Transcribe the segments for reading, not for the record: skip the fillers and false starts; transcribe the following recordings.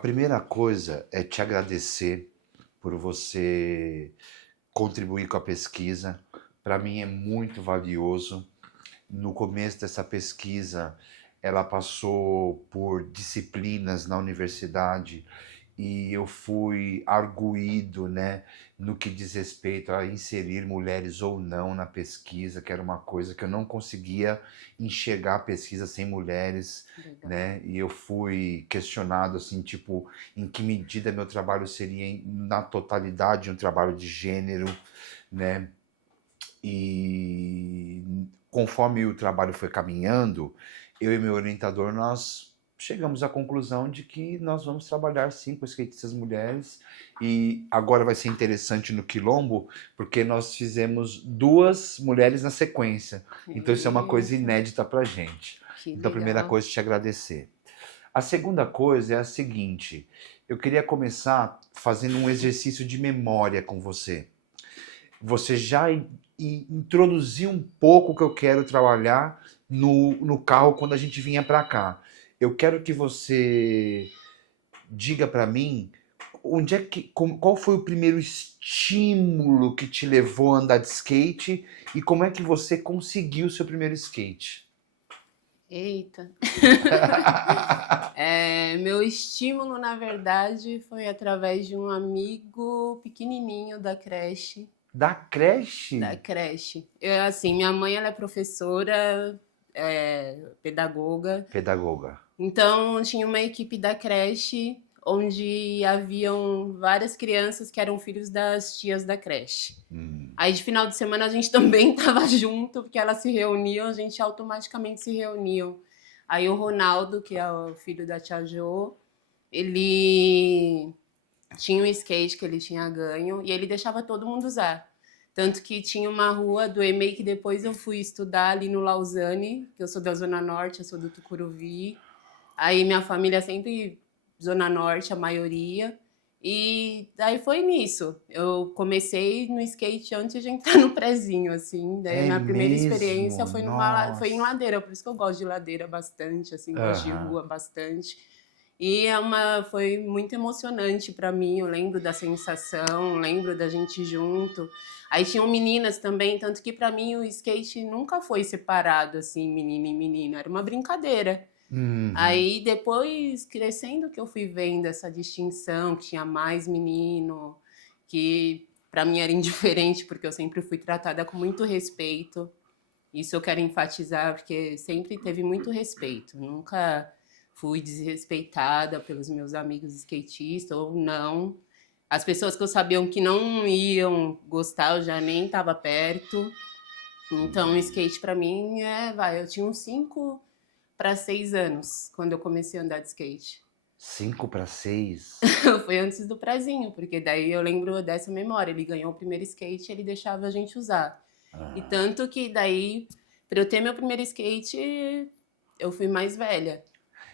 primeira coisa é te agradecer por você contribuir com a pesquisa. Para mim é muito valioso. No começo dessa pesquisa, ela passou por disciplinas na universidade e eu fui arguído, né, no que diz respeito a inserir mulheres ou não na pesquisa, que era uma coisa que eu não conseguia enxergar a pesquisa sem mulheres, Legal. né? E eu fui questionado assim, tipo, em que medida meu trabalho seria na totalidade um trabalho de gênero, né? E conforme o trabalho foi caminhando, eu e meu orientador, nós chegamos à conclusão de que nós vamos trabalhar sim com skatistas mulheres. E agora vai ser interessante no Quilombo, porque nós fizemos duas mulheres na sequência. Então isso é uma coisa Eita, inédita pra gente. que Então a primeira legal. coisa é te agradecer. A segunda coisa é a seguinte, eu queria começar fazendo um exercício de memória com você. Você já introduziu um pouco o que eu quero trabalhar no carro quando a gente vinha para cá. Eu quero que você diga para mim onde é que, qual foi o primeiro estímulo que te levou a andar de skate e como é que você conseguiu o seu primeiro skate. Eita. Meu estímulo, na verdade, foi através de um amigo pequenininho da creche. Da Da creche? creche. Assim, minha mãe ela é professora, pedagoga. Pedagoga. Então, tinha uma equipe da creche onde haviam várias crianças que eram filhos das tias da creche. Aí, de final de semana, a gente também estava junto, porque elas se reuniam, a gente automaticamente se reuniam. Aí, o Ronaldo, que é o filho da tia Jo, ele tinha um skate que ele tinha ganho e ele deixava todo mundo usar. Tanto que tinha uma rua do EMEI que depois eu fui estudar ali no Lausanne, que eu sou da Zona Norte, eu sou do Tucuruvi. Aí minha família é sempre Zona Norte, a maioria. E daí foi nisso. Eu comecei no skate antes de entrar no prezinho, assim. Daí a É minha primeira experiência mesmo? foi em Nossa. ladeira, por isso que eu gosto de ladeira bastante, assim, gosto de Aham. rua bastante. E foi muito emocionante para mim. Eu lembro da sensação, lembro da gente junto. Aí tinham meninas também, tanto que para mim o skate nunca foi separado assim, menino e menina, era uma brincadeira. Uhum. Aí depois, crescendo, que eu fui vendo essa distinção, que tinha mais menino, que para mim era indiferente, porque eu sempre fui tratada com muito respeito. Isso eu quero enfatizar, porque sempre teve muito respeito. Nunca fui desrespeitada pelos meus amigos skatistas, ou não. As pessoas que eu sabia que não iam gostar, eu já nem estava perto. Então, o skate para mim eu tinha uns 5 para 6 anos quando eu comecei a andar de skate. 5 para 6. Foi antes do prezinho, porque daí eu lembro dessa memória. Ele ganhou o primeiro skate e ele deixava a gente usar. E Ah. tanto que daí, para eu ter meu primeiro skate, eu fui mais velha.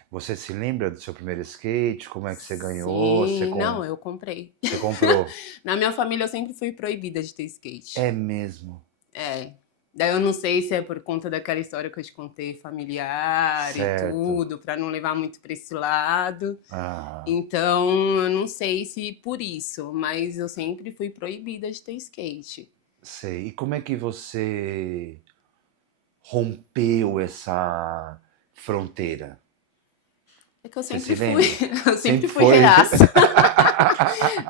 Você se lembra do seu primeiro skate? Como é que você ganhou? Sim, não, eu comprei. Você comprou? Na minha família eu sempre fui proibida de ter skate. É mesmo. É. Daí eu não sei se é por conta daquela história que eu te contei, familiar e Certo. tudo, para não levar muito para esse lado. Ah, Então, eu não sei se por isso, mas eu sempre fui proibida de ter skate. sei. E como é que você rompeu essa fronteira? É que eu Você se sempre fui, lembra? eu Sempre sempre fui foi. reaça.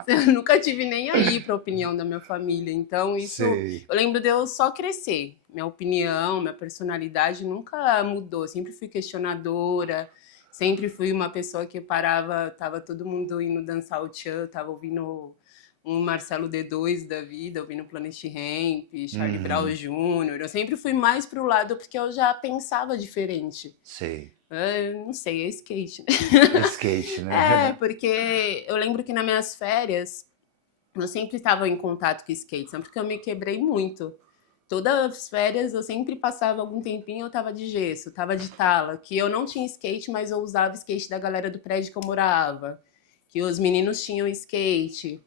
Eu nunca tive nem aí para a opinião da minha família. Então, isso, Sei. eu lembro de eu só crescer. Minha opinião, minha personalidade nunca mudou. Sempre fui questionadora, sempre fui uma pessoa que parava, tava todo mundo indo dançar o tchan, tava ouvindo um Marcelo D2 da vida, ouvindo Planet Hemp, Charlie Brown Uhum. Jr. Eu sempre fui mais pro lado porque eu já pensava diferente. Sei. Não sei, é skate. Skate, É, né? porque eu lembro que nas minhas férias eu sempre estava em contato com skate, sempre que eu me quebrei muito. Todas as férias eu sempre passava algum tempinho, eu tava de gesso, tava de tala, que eu não tinha skate, mas eu usava skate da galera do prédio que eu morava, que os meninos tinham skate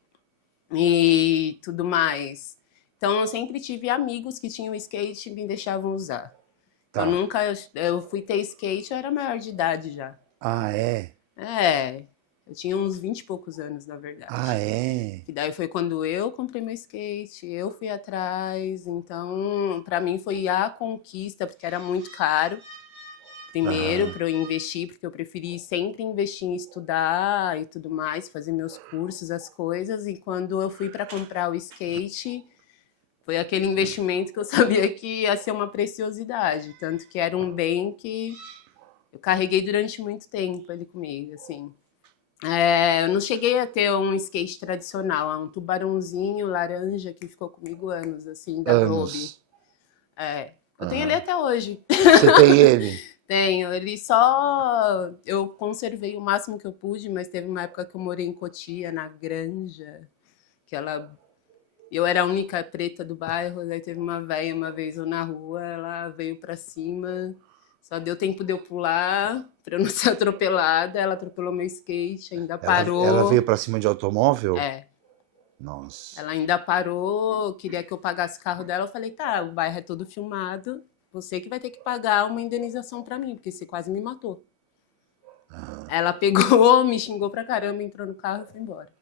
e tudo mais. Então eu sempre tive amigos que tinham skate e me deixavam usar. Eu Tá. nunca, eu fui ter skate, eu era maior de idade já. Ah, é? É, Eu tinha uns 20 e poucos anos, na verdade. Ah, é? E daí foi quando eu comprei meu skate, eu fui atrás. Então, pra mim foi a conquista, porque era muito caro. Primeiro, para eu investir, porque eu preferi sempre investir em estudar e tudo mais, fazer meus cursos, as coisas. E quando eu fui para comprar o skate, foi aquele investimento que eu sabia que ia ser uma preciosidade. Tanto que era um bem que eu carreguei durante muito tempo ele comigo, assim. Eu não cheguei a ter um skate tradicional, é um tubarãozinho laranja que ficou comigo anos, assim, da Globe. Eu tenho ele até hoje. Você tem ele? Tenho, ele só. Eu conservei o máximo que eu pude, mas teve uma época que eu morei em Cotia, na Granja, que ela. Eu era a única preta do bairro, daí teve uma velha uma vez eu na rua, ela veio pra cima, só deu tempo de eu pular pra eu não ser atropelada, ela atropelou meu skate, ainda parou. Ela veio pra cima de automóvel? É. Nossa. Ela ainda parou, queria que eu pagasse o carro dela, eu falei, tá, o bairro é todo filmado. Você que vai ter que pagar uma indenização pra mim, porque você quase me matou. Ela pegou, me xingou pra caramba, entrou no carro e foi embora.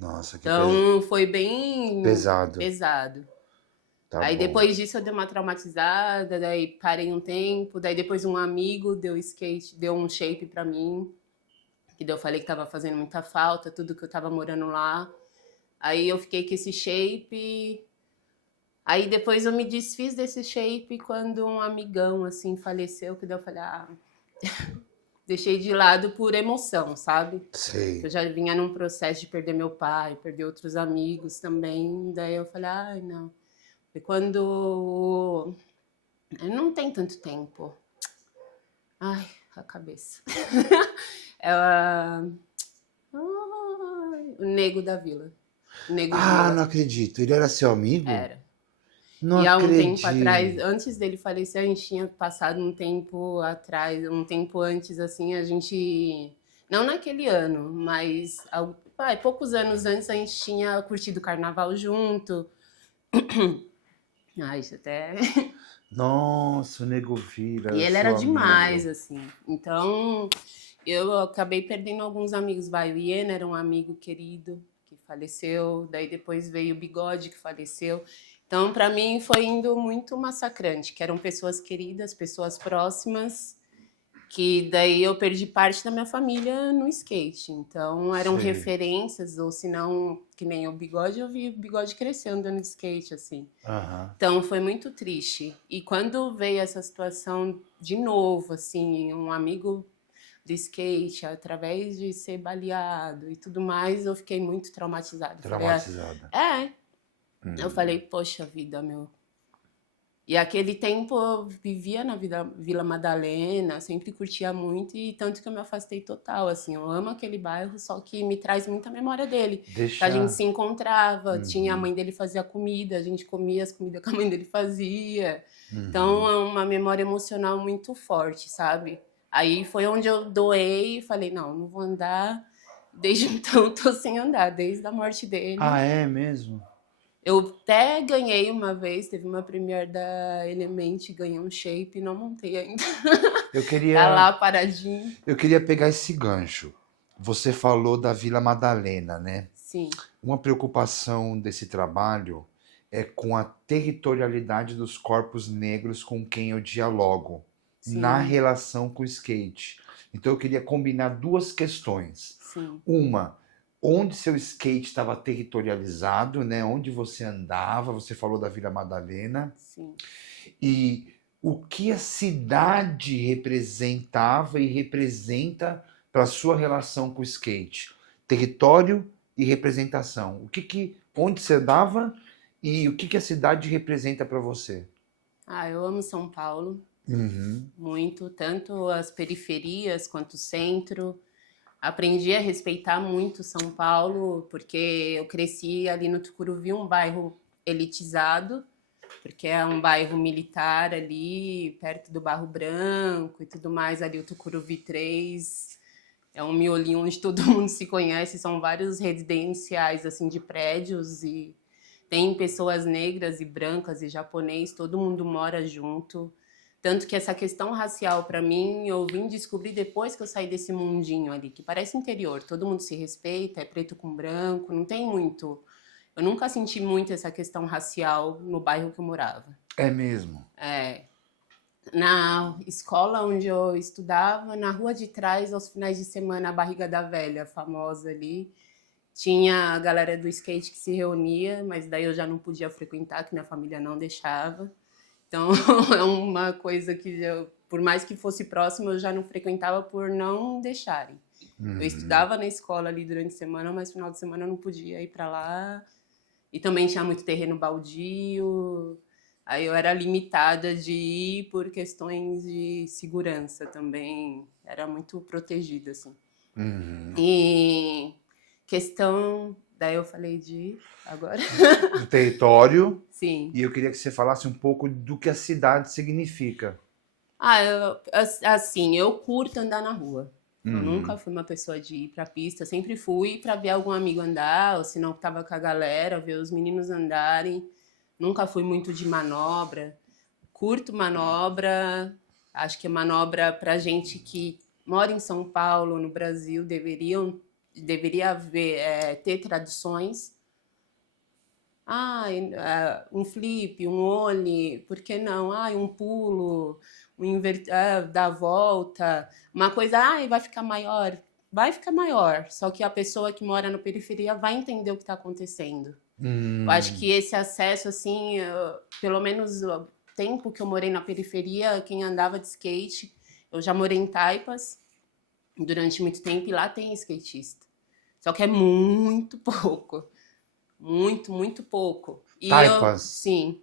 Nossa, que Então foi bem pesado. Tá aí bom. Depois disso eu dei uma traumatizada, daí parei um tempo, daí depois um amigo deu skate, deu um shape pra mim, que daí eu falei que tava fazendo muita falta, tudo que eu tava morando lá. Aí eu fiquei com esse shape. Aí depois eu me desfiz desse shape quando um amigão, assim, faleceu, que daí eu falei, deixei de lado por emoção, sabe? Sei. Eu já vinha num processo de perder meu pai, perder outros amigos também, daí eu falei, não. E quando... Não tem tanto tempo. Ai, a cabeça. O Nego da Vila. Nego Vila. Não acredito. Ele era seu amigo? Era. Não e há um acredito. tempo atrás, antes dele falecer, a gente tinha passado um tempo atrás, um tempo antes, assim, a gente... Não naquele ano, mas poucos anos antes a gente tinha curtido o carnaval junto. Isso até... Nossa, o Nego Vila. E ele era demais, assim. Então, eu acabei perdendo alguns amigos. O Iena era um amigo querido que faleceu. Daí depois veio o Bigode, que faleceu. Então, para mim, foi indo muito massacrante, que eram pessoas queridas, pessoas próximas, que daí eu perdi parte da minha família no skate. Então, eram referências, ou se não, que nem o Bigode, eu vi o Bigode crescer andando de skate, assim. Então, foi muito triste. E quando veio essa situação de novo, assim, um amigo do skate, através de ser baleado e tudo mais, eu fiquei muito traumatizada. Traumatizada. Eu falei, poxa vida, meu. E aquele tempo eu vivia na Vila Madalena, sempre curtia muito, e tanto que eu me afastei total, assim. Eu amo aquele bairro, só que me traz muita memória dele. A gente se encontrava, tinha a mãe dele fazia comida, a gente comia as comidas que a mãe dele fazia. Então é uma memória emocional muito forte, sabe? Aí foi onde eu doei e falei, não vou andar. Desde então tô sem andar, desde a morte dele. É mesmo? Eu até ganhei uma vez, teve uma premiere da Element, ganhei um shape, não montei ainda. Tá lá paradinho. Eu queria pegar esse gancho. Você falou da Vila Madalena, né? Sim. Uma preocupação desse trabalho é com a territorialidade dos corpos negros com quem eu dialogo. Sim. Na relação com o skate. Então eu queria combinar duas questões. Sim. Uma, onde seu skate estava territorializado, né? Onde você andava, você falou da Vila Madalena. Sim. E o que a cidade representava e representa para a sua relação com o skate? Território e representação. Onde você andava e o que a cidade representa para você? Eu amo São Paulo. Muito, tanto as periferias quanto o centro. Aprendi a respeitar muito São Paulo, porque eu cresci ali no Tucuruvi, um bairro elitizado, porque é um bairro militar ali, perto do Barro Branco e tudo mais, ali o Tucuruvi 3. É um miolinho onde todo mundo se conhece, são vários residenciais assim, de prédios e tem pessoas negras e brancas e japonês, todo mundo mora junto. Tanto que essa questão racial, pra mim, eu vim descobrir depois que eu saí desse mundinho ali, que parece interior. Todo mundo se respeita, é preto com branco, não tem muito... Eu nunca senti muito essa questão racial no bairro que eu morava. É mesmo? É. Na escola onde eu estudava, na rua de trás, aos finais de semana, a Barriga da Velha, famosa ali, tinha a galera do skate que se reunia, mas daí eu já não podia frequentar, que minha família não deixava. Então, é uma coisa que, por mais que fosse próximo, eu já não frequentava por não deixarem. Eu estudava na escola ali durante a semana, mas no final de semana eu não podia ir para lá. E também tinha muito terreno baldio. Aí eu era limitada de ir por questões de segurança também. Era muito protegida, assim. E questão... Daí eu falei de... Agora? Do território. Sim. E eu queria que você falasse um pouco do que a cidade significa. Assim, eu curto andar na rua. Eu nunca fui uma pessoa de ir pra pista. Eu sempre fui pra ver algum amigo andar, ou se não tava com a galera, ver os meninos andarem. Nunca fui muito de manobra. Curto manobra. Acho que manobra pra gente que mora em São Paulo, no Brasil, deveria haver, ter tradições. Um flip, um ollie, por que não? Um pulo, dar a volta. Uma coisa, vai ficar maior. Vai ficar maior, só que a pessoa que mora na periferia vai entender o que está acontecendo. Eu acho que esse acesso, assim, pelo menos o tempo que eu morei na periferia, quem andava de skate, eu já morei em Taipas durante muito tempo e lá tem skatista. Só que é muito pouco. Muito, muito pouco. E Taipas? Sim.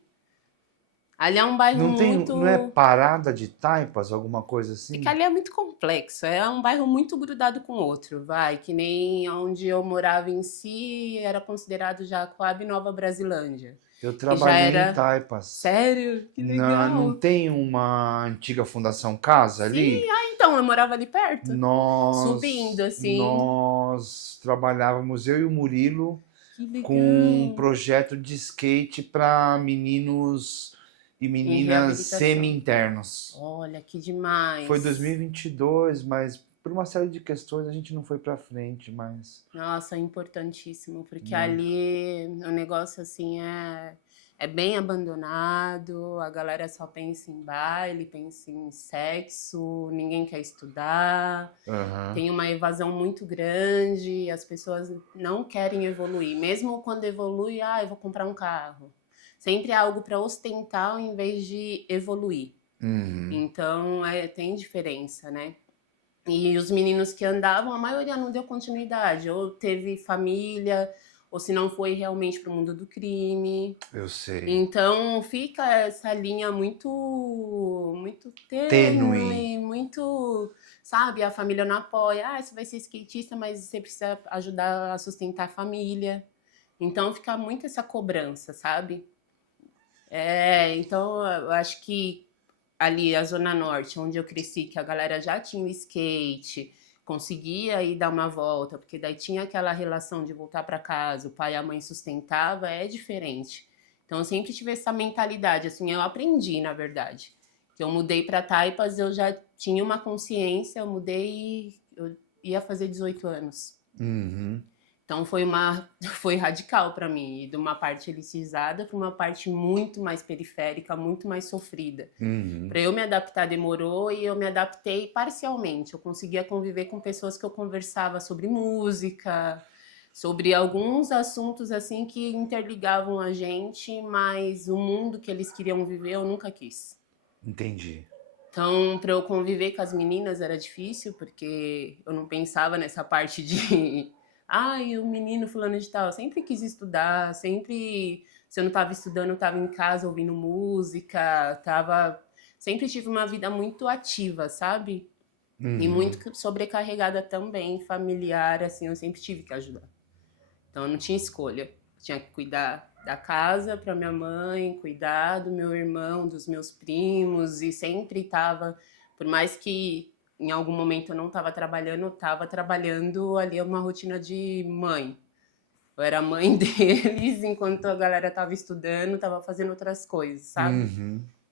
Ali é um bairro muito... Não é parada de Taipas, alguma coisa assim? É que ali é muito complexo. É um bairro muito grudado com o outro, que nem onde eu morava em si, era considerado já Coab Nova Brasilândia. Eu trabalhei em Taipas. Sério? Que legal. Não tem uma antiga Fundação Casa ali? Sim, então, eu morava ali perto. Subindo, assim. Nós trabalhávamos, eu e o Murilo, com um projeto de skate para meninos e meninas semi-internos. Olha, que demais. Foi 2022, mas por uma série de questões a gente não foi para frente, mas... Nossa, é importantíssimo, porque ali o negócio assim é bem abandonado, a galera só pensa em baile, pensa em sexo, ninguém quer estudar, tem uma evasão muito grande, as pessoas não querem evoluir, mesmo quando evolui, eu vou comprar um carro. Sempre é algo para ostentar ao invés de evoluir. Então, tem diferença, né? E os meninos que andavam, a maioria não deu continuidade. Ou teve família, ou se não foi realmente para o mundo do crime. Eu sei. Então, fica essa linha muito tênue, muito... Sabe, a família não apoia. Você vai ser skatista, mas você precisa ajudar a sustentar a família. Então, fica muito essa cobrança, sabe? Então, eu acho que ali a Zona Norte, onde eu cresci, que a galera já tinha o skate, conseguia ir dar uma volta, porque daí tinha aquela relação de voltar para casa, o pai e a mãe sustentava, é diferente. Então, eu sempre tive essa mentalidade, assim, eu aprendi, na verdade. Que eu mudei para Taipas, eu já tinha uma consciência, eu mudei, eu ia fazer 18 anos. Então foi radical para mim, ir de uma parte elitizada para uma parte muito mais periférica, muito mais sofrida. Para eu me adaptar demorou e eu me adaptei parcialmente. Eu conseguia conviver com pessoas que eu conversava sobre música, sobre alguns assuntos assim que interligavam a gente, mas o mundo que eles queriam viver eu nunca quis. Entendi. Então, para eu conviver com as meninas era difícil, porque eu não pensava nessa parte de... o menino fulano de tal, sempre quis estudar, sempre, se eu não estava estudando, eu estava em casa ouvindo música, sempre tive uma vida muito ativa, sabe? E muito sobrecarregada também, familiar, assim, eu sempre tive que ajudar. Então, eu não tinha escolha, tinha que cuidar da casa para minha mãe, cuidar do meu irmão, dos meus primos, e sempre estava, por mais que em algum momento eu não estava trabalhando, eu estava trabalhando ali uma rotina de mãe. Eu era mãe deles enquanto a galera estava estudando, estava fazendo outras coisas, sabe?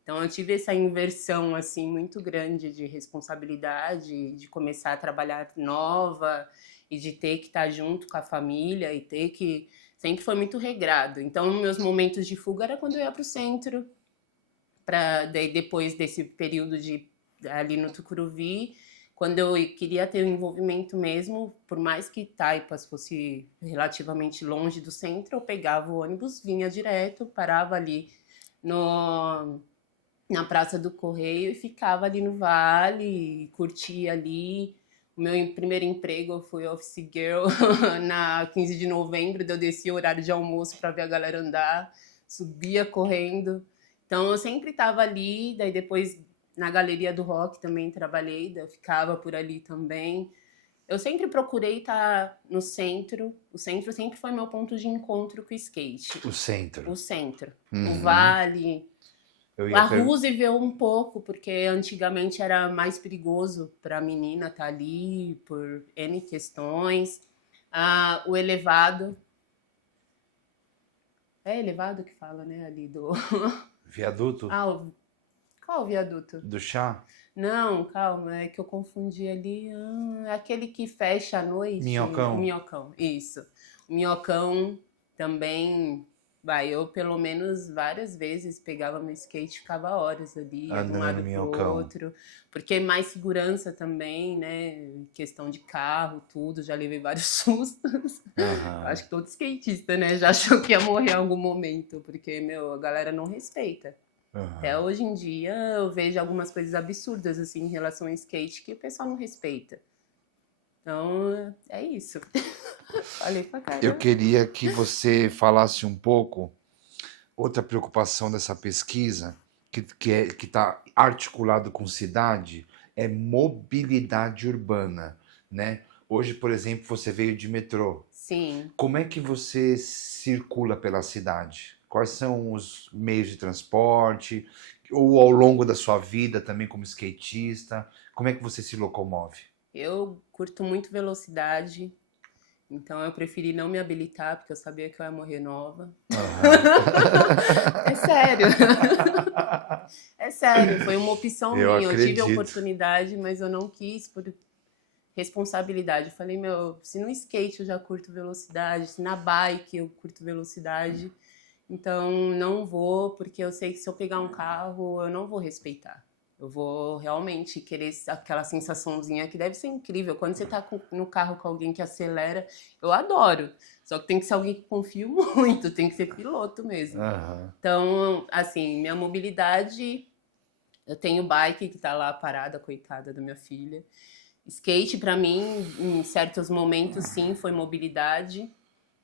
Então eu tive essa inversão assim muito grande de responsabilidade, de começar a trabalhar nova e de ter que estar junto com a família e ter que sempre foi muito regrado. Então meus momentos de fuga era quando eu ia para o centro, para depois desse período de ali no Tucuruvi, quando eu queria ter um envolvimento mesmo, por mais que Taipas fosse relativamente longe do centro, eu pegava o ônibus, vinha direto, parava ali no na Praça do Correio e ficava ali no Vale, curtia ali. O meu primeiro emprego eu fui office girl na 15 de novembro, eu descia o horário de almoço para ver a galera andar, subia correndo. Então eu sempre estava ali, daí depois na Galeria do Rock também trabalhei, eu ficava por ali também. Eu sempre procurei estar no centro, o centro sempre foi meu ponto de encontro com o skate. O centro. O centro. Uhum. O Vale, a Roosevelt um pouco, porque antigamente era mais perigoso para a menina estar ali por N questões. O elevado. É elevado que fala, né? Ali do. Viaduto? Qual viaduto? Do chá? Não, calma, é que eu confundi ali. É aquele que fecha à noite. Minhocão. Minhocão, isso. Minhocão também. Eu pelo menos várias vezes pegava meu skate e ficava horas ali, ia de um lado pro outro. Porque mais segurança também, né? Questão de carro, tudo. Já levei vários sustos. Uhum. Acho que todo skatista, né? Já achou que ia morrer em algum momento. Porque, a galera não respeita. Uhum. Até hoje em dia eu vejo algumas coisas absurdas assim em relação ao skate que o pessoal não respeita. Então é isso. Falei pra caramba. Eu queria que você falasse um pouco outra preocupação dessa pesquisa que está articulado com cidade é mobilidade urbana, né? Hoje, por exemplo, você veio de metrô. Sim. Como é que você circula pela cidade? Quais são os meios de transporte? Ou ao longo da sua vida também como skatista? Como é que você se locomove? Eu curto muito velocidade, então eu preferi não me habilitar, porque eu sabia que eu ia morrer nova. Uhum. É sério. É sério, foi uma opção minha. Eu tive a oportunidade, mas eu não quis por responsabilidade. Eu falei, se no skate eu já curto velocidade, se na bike eu curto velocidade, então não vou, porque eu sei que se eu pegar um carro, eu não vou respeitar. Eu vou realmente querer aquela sensaçãozinha que deve ser incrível. Quando você tá no carro com alguém que acelera, eu adoro. Só que tem que ser alguém que confio muito, tem que ser piloto mesmo. Uhum. Então, assim, minha mobilidade, eu tenho bike que tá lá parada, coitada da minha filha. Skate, pra mim, em certos momentos, sim, foi mobilidade.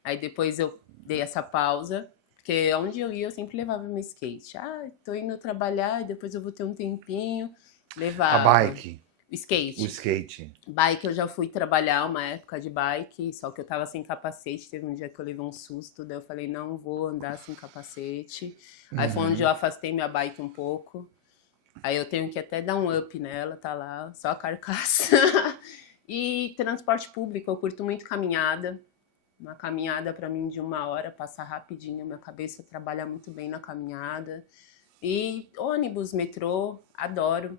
Aí depois eu dei essa pausa. Porque onde eu ia, eu sempre levava meu skate. Tô indo trabalhar e depois eu vou ter um tempinho. Levava. A bike? O skate. O skate. Bike, eu já fui trabalhar uma época de bike, só que eu tava sem capacete. Teve um dia que eu levei um susto, daí eu falei, não vou andar sem capacete. Aí foi onde eu afastei minha bike um pouco. Aí eu tenho que até dar um up nela, tá lá, só a carcaça. E transporte público, eu curto muito caminhada. Uma caminhada para mim de 1 hora, passa rapidinho, minha cabeça trabalha muito bem na caminhada. E ônibus, metrô, adoro.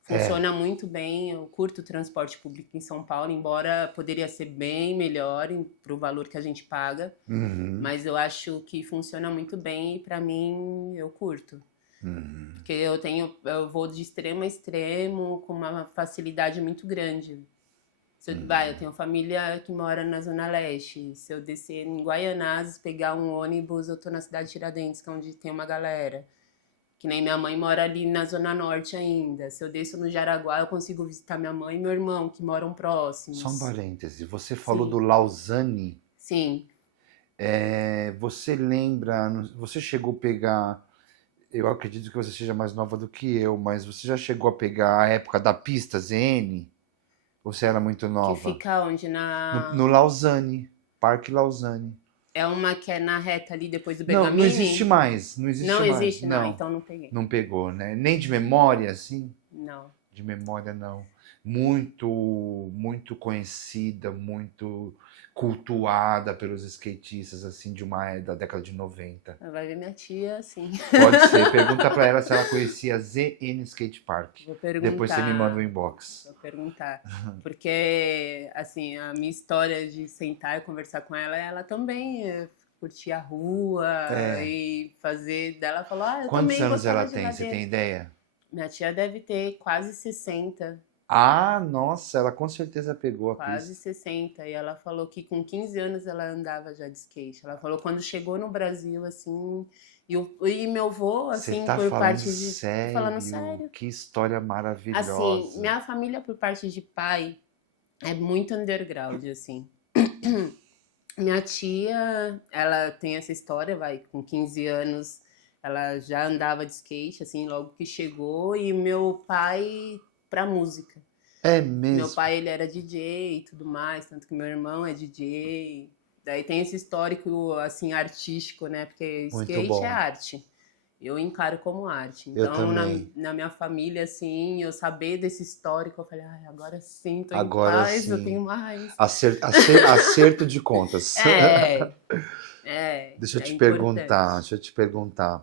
Funciona muito bem, eu curto o transporte público em São Paulo, embora poderia ser bem melhor para o valor que a gente paga. Uhum. Mas eu acho que funciona muito bem e para mim eu curto. Uhum. Porque eu vou de extremo a extremo com uma facilidade muito grande. Eu tenho família que mora na Zona Leste. Se eu descer em Guaianazes, pegar um ônibus, eu tô na cidade de Tiradentes, que é onde tem uma galera. Que nem minha mãe mora ali na Zona Norte ainda. Se eu desço no Jaraguá, eu consigo visitar minha mãe e meu irmão, que moram próximos. Só um parêntese. Você falou do Lausanne. Sim. Você lembra... Você chegou a pegar... Eu acredito que você seja mais nova do que eu, mas você já chegou a pegar a época da pista ZN? Você era muito nova? Que fica onde? No Lausanne, Parque Lausanne. É uma que é na reta ali depois do Bergamini? Não existe mais. Não existe? Não, então não peguei. Não pegou, né? Nem de memória, assim? Não. De memória, não. Muito, muito conhecida, muito cultuada pelos skatistas, assim, da década de 90? Vai ver minha tia, sim. Pode ser. Pergunta pra ela se ela conhecia ZN Skate Park. Vou perguntar. Depois você me manda um inbox. Vou perguntar. Porque, assim, a minha história de sentar e conversar com ela, ela também curtir a rua e fazer dela falar, eu Quantos também anos gostava ela de tem? Você ladeira. tem ideia? Minha tia deve ter quase 60. Ah, nossa, ela com certeza pegou a Quase pista. 60. E ela falou que com 15 anos ela andava já de skate. Ela falou quando chegou no Brasil, assim... E meu avô, Você assim, tá por falando parte de... sério? Tô falando sério. Que história maravilhosa. Assim, minha família por parte de pai é muito underground, assim. Minha tia, ela tem essa história, com 15 anos, ela já andava de skate, assim, logo que chegou. E meu pai pra música. É mesmo? Meu pai, ele era DJ e tudo mais, tanto que meu irmão é DJ. Daí tem esse histórico, assim, artístico, né? Porque Muito skate bom. é arte. Eu encaro como arte. Eu Então, também. na minha família, assim, eu saber desse histórico, eu falei, ai, agora sim, tô Agora em paz, eu sim. tenho mais. Acerto de contas. Deixa eu te importante. perguntar.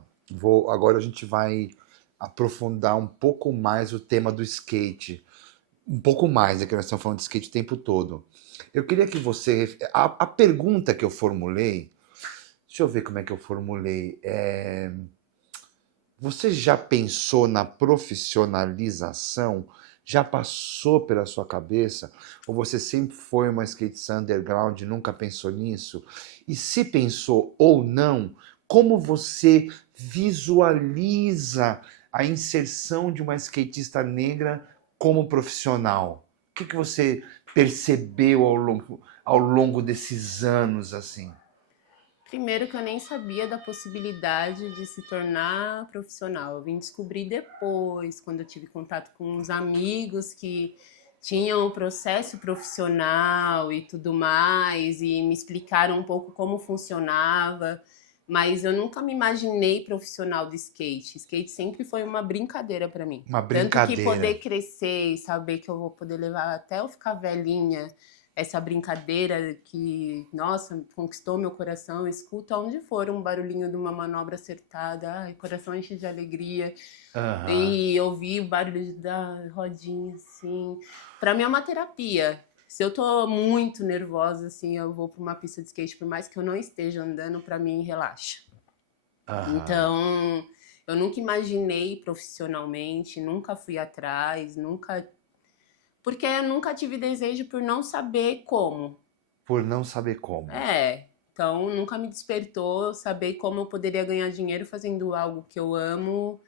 Agora a gente vai aprofundar um pouco mais o tema do skate. Um pouco mais, que nós estamos falando de skate o tempo todo. Eu queria que você... A pergunta que eu formulei... Deixa eu ver como é que eu formulei. Você já pensou na profissionalização? Já passou pela sua cabeça? Ou você sempre foi uma skatista underground e nunca pensou nisso? E se pensou ou não, como você visualiza a inserção de uma skatista negra como profissional? O que você percebeu ao longo desses anos, assim? Primeiro que eu nem sabia da possibilidade de se tornar profissional. Eu vim descobrir depois, quando eu tive contato com uns amigos que tinham o processo profissional e tudo mais, e me explicaram um pouco como funcionava. Mas eu nunca me imaginei profissional de skate. Skate sempre foi uma brincadeira para mim. Uma Tanto que brincadeira. poder crescer e saber que eu vou poder levar até eu ficar velhinha essa brincadeira que, nossa, conquistou meu coração. Escuta onde for um barulhinho de uma manobra acertada, ai, coração enche de alegria. Aham. E ouvir o barulho da rodinha, assim. Pra mim é uma terapia. Se eu tô muito nervosa, assim, eu vou pra uma pista de skate, por mais que eu não esteja andando, pra mim relaxa. Aham. Então, eu nunca imaginei profissionalmente, nunca fui atrás, nunca... Porque eu nunca tive desejo por não saber como. Por não saber como. Então nunca me despertou saber como eu poderia ganhar dinheiro fazendo algo que eu amo.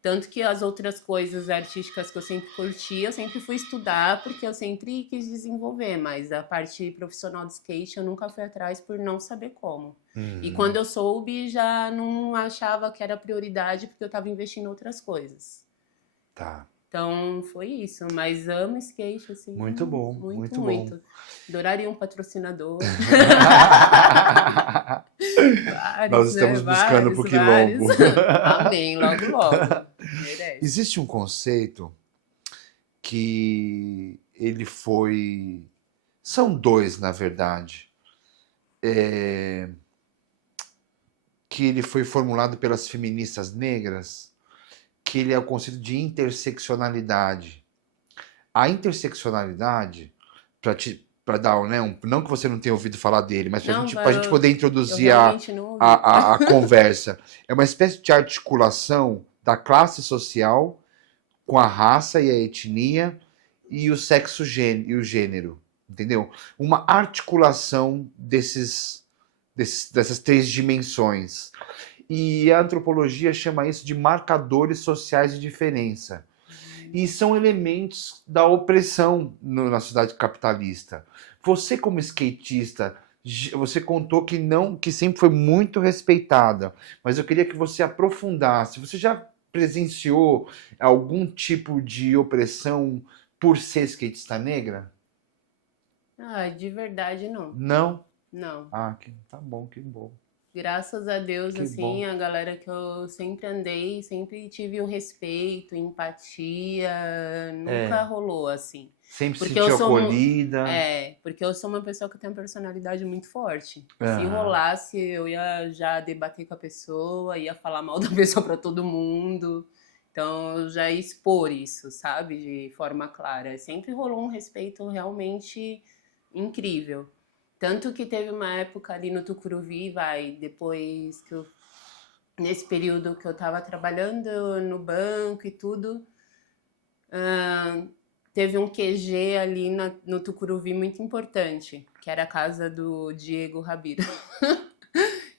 Tanto que as outras coisas artísticas que eu sempre curti, eu sempre fui estudar, porque eu sempre quis desenvolver. Mas a parte profissional de skate eu nunca fui atrás por não saber como. E quando eu soube, já não achava que era prioridade, porque eu estava investindo em outras coisas. Tá. Então, foi isso. Mas amo skate, assim. Muito bom, muito bom. Adoraria um patrocinador. Nós estamos buscando pro Quilombo. Amém, logo, logo. Merece. Existe um conceito que ele foi... São dois, na verdade. Que ele foi formulado pelas feministas negras, que ele é o conceito de interseccionalidade. A interseccionalidade, para dar, né, não que você não tenha ouvido falar dele, mas para a gente poder introduzir a conversa, é uma espécie de articulação da classe social com a raça e a etnia e o sexo e o gênero, entendeu? Uma articulação dessas três dimensões. E a antropologia chama isso de marcadores sociais de diferença. E são elementos da opressão na sociedade capitalista. Você, como skatista, você contou que sempre foi muito respeitada, mas eu queria que você aprofundasse. Você já presenciou algum tipo de opressão por ser skatista negra? Ah, de verdade não. Não? Não. Ah, tá bom, que bom. Graças a Deus, Que assim, bom. a galera que eu sempre andei, sempre tive o respeito, empatia, nunca É, rolou assim. sempre se Porque eu sentiu sou, acolhida. porque eu sou uma pessoa que tem uma personalidade muito forte. Se Aham. rolasse, eu ia já debater com a pessoa, ia falar mal da pessoa pra todo mundo. Então, eu já ia expor isso, sabe, de forma clara. Sempre rolou um respeito realmente incrível. Tanto que teve uma época ali no Tucuruvi, depois que eu, nesse período que eu tava trabalhando no banco e tudo, teve um QG ali no Tucuruvi muito importante, que era a casa do Diego Rabiro,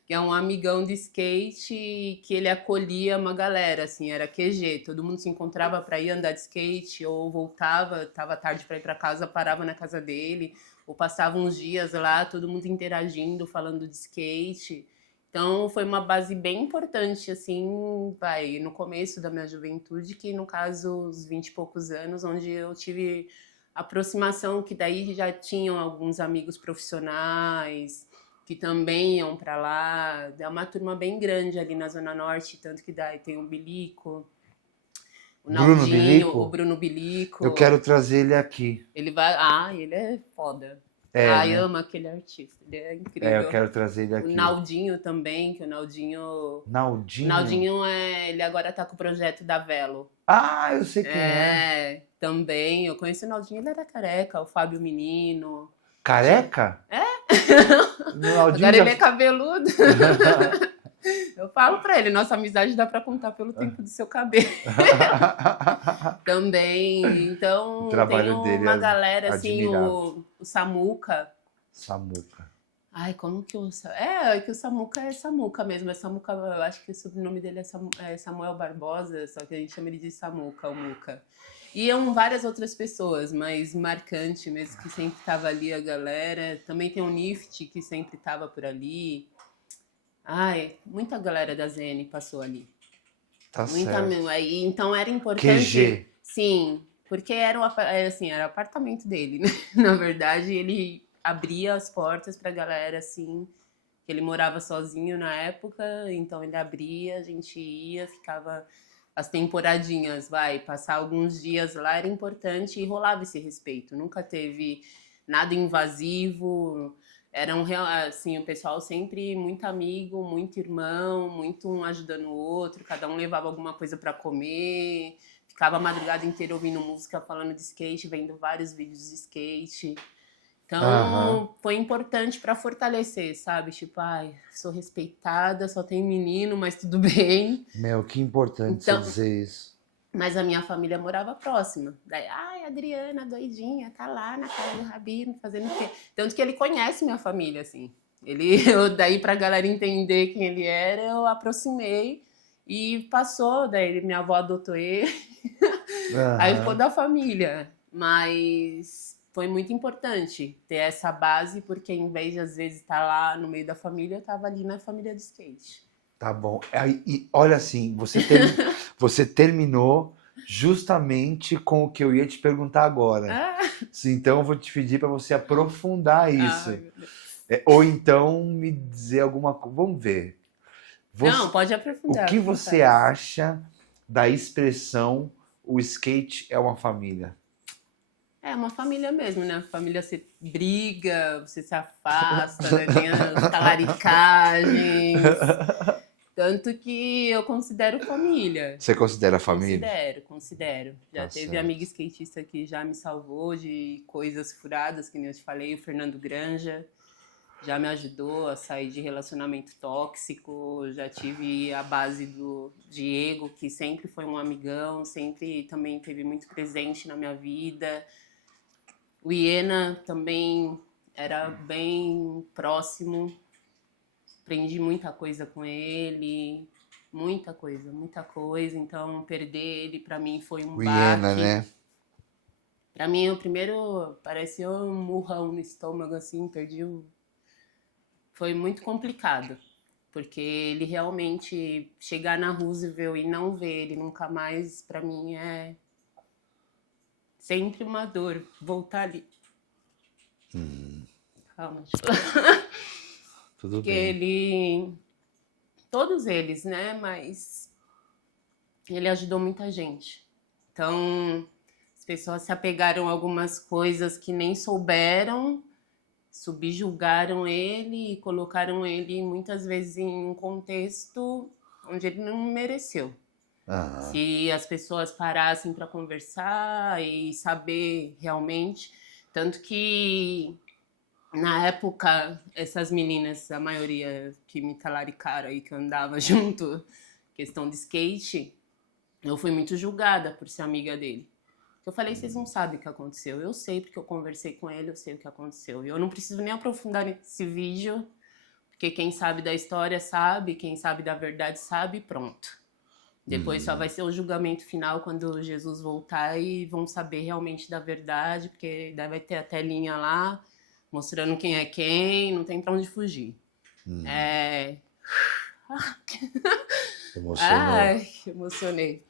que é um amigão de skate que ele acolhia uma galera, assim, era QG, todo mundo se encontrava para ir andar de skate ou voltava, tava tarde para ir para casa, parava na casa dele, ou passava uns dias lá, todo mundo interagindo, falando de skate. Então foi uma base bem importante, assim, no começo da minha juventude, que no caso, os 20 e poucos anos, onde eu tive aproximação, que daí já tinham alguns amigos profissionais, que também iam para lá. É uma turma bem grande ali na Zona Norte, tanto que daí tem o Bilico, o Bruno Naldinho, o Bilico, Bruno eu Bilico. quero trazer ele aqui. Ele vai. Ah, ele é foda. É, Ai, né? amo aquele artista, ele é É, eu incrível. quero trazer ele O aqui. Naldinho também, que o Naldinho. O Naldinho. Naldinho ele agora tá com o projeto da Velo. Ah, eu sei quem é. É, também. Eu conheci o Naldinho, ele era careca, o Fábio Menino. Tinha... Careca? É? O Naldinho Agora já. ele é cabeludo. Eu falo pra ele, nossa amizade dá pra contar pelo tempo do seu cabelo. Também. O Então, tem trabalho dele uma é galera, assim, admirável. o Samuca. Samuca. Ai, como que o. É que o Samuca é Samuca mesmo. É Samuca, eu acho que o sobrenome dele é Samuel Barbosa, só que a gente chama ele de Samuca, o Muca. E iam várias outras pessoas, mas marcante mesmo, que sempre tava ali a galera. Também tem o Nift, que sempre tava por ali. Ai, muita galera da ZN passou ali. Tá Muita certo. mesmo. Aí, então era importante, QG. sim, porque era o apartamento dele, né? Na verdade, ele abria as portas pra galera, assim, que ele morava sozinho na época, então ele abria, a gente ia, ficava as temporadinhas, passar alguns dias lá era importante e rolava esse respeito. Nunca teve nada invasivo, era assim, o pessoal sempre muito amigo, muito irmão, muito um ajudando o outro, cada um levava alguma coisa para comer, ficava a madrugada inteira ouvindo música, falando de skate, vendo vários vídeos de skate. Aham. Então, foi importante para fortalecer, sabe? Tipo, ai, sou respeitada, só tem menino, mas tudo bem. Meu, que importante você Então, dizer isso. mas a minha família morava próxima. Daí, ai, a Adriana, doidinha, tá lá na casa do Rabino, fazendo o quê? Tanto que ele conhece minha família, assim. Daí pra galera entender quem ele era, eu aproximei e passou, daí minha avó adotou ele, aí ficou Aham. da família. Mas foi muito importante ter essa base, porque em vez de às vezes estar lá no meio da família, eu tava ali na família do skate. Tá bom. E olha assim, você terminou justamente com o que eu ia te perguntar agora. Ah, Então eu vou te pedir para você aprofundar isso. ai, meu Deus. Ou então me dizer alguma coisa. Vamos ver. Não, Você- pode o aprofundar, que fica em você paz. acha da expressão o skate é uma família? É uma família mesmo, né? Família você briga, você se afasta, né? Tem as talaricagens. Tanto que eu considero família. Você considera família? Considero. Já Tá teve amiga certo. skatista que já me salvou de coisas furadas, que nem eu te falei, o Fernando Granja. Já me ajudou a sair de relacionamento tóxico. Já tive a base do Diego, que sempre foi um amigão, sempre também teve muito presente na minha vida. O Iena também era bem próximo, aprendi muita coisa com ele, muita coisa, muita coisa. Então, perder ele para mim foi um O Iena, baque. né? Para mim, o primeiro pareceu um murrão no estômago, assim, Foi muito complicado, porque ele realmente chegar na Roosevelt e não ver ele nunca mais, para mim é sempre uma dor voltar ali. Calma, deixa eu... Tudo Porque bem. ele todos eles, né? Mas ele ajudou muita gente. Então, as pessoas se apegaram a algumas coisas que nem souberam, subjugaram ele e colocaram ele muitas vezes em um contexto onde ele não mereceu. Se as pessoas parassem para conversar e saber realmente, tanto que na época essas meninas, a maioria que me talaricaram aí que andava junto, questão de skate, eu fui muito julgada por ser amiga dele. Eu falei, vocês não sabem o que aconteceu. Eu sei porque eu conversei com ele, eu sei o que aconteceu. E eu não preciso nem aprofundar nesse vídeo, porque quem sabe da história sabe, quem sabe da verdade sabe, pronto. Depois só vai ser o julgamento final quando Jesus voltar e vão saber realmente da verdade, porque daí vai ter a telinha lá, mostrando quem é quem, não tem pra onde fugir. Emocionou. Ai, emocionei.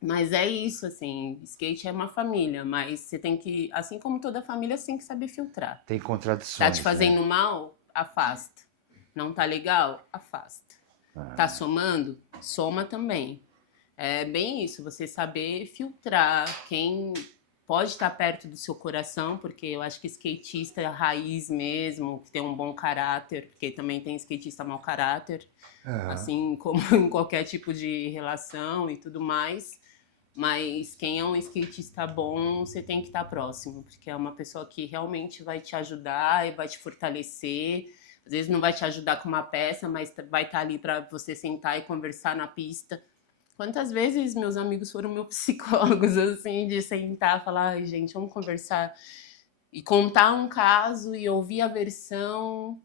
Mas é isso, assim, skate é uma família, mas você tem que, assim como toda família, você tem que saber filtrar. Tem contradições, Tá te fazendo né? mal? Afasta. Não tá legal? Afasta. Tá somando? Soma também. É bem isso, você saber filtrar quem pode estar perto do seu coração, porque eu acho que skatista é a raiz mesmo, que tem um bom caráter, porque também tem skatista mau caráter, assim como em qualquer tipo de relação e tudo mais. Mas quem é um skatista bom, você tem que estar próximo, porque é uma pessoa que realmente vai te ajudar e vai te fortalecer. Às vezes não vai te ajudar com uma peça, mas vai estar ali para você sentar e conversar na pista. Quantas vezes meus amigos foram meus psicólogos, assim, de sentar, falar, ai, gente, vamos conversar e contar um caso e ouvir a versão,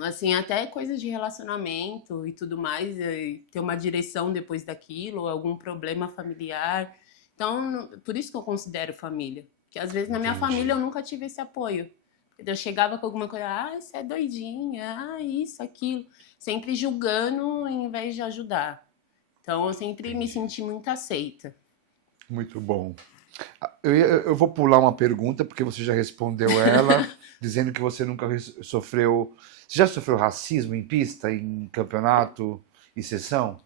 assim, até coisas de relacionamento e tudo mais, e ter uma direção depois daquilo, ou algum problema familiar. Então, por isso que eu considero família. Porque às vezes na minha família eu nunca tive esse apoio. Eu chegava com alguma coisa, ah, você é doidinha, ah, isso, aquilo. Sempre julgando em vez de ajudar. Então, eu sempre me senti muito aceita. Muito bom. Eu vou pular uma pergunta, porque você já respondeu ela, dizendo que você nunca sofreu... Você já sofreu racismo em pista, em campeonato e sessão?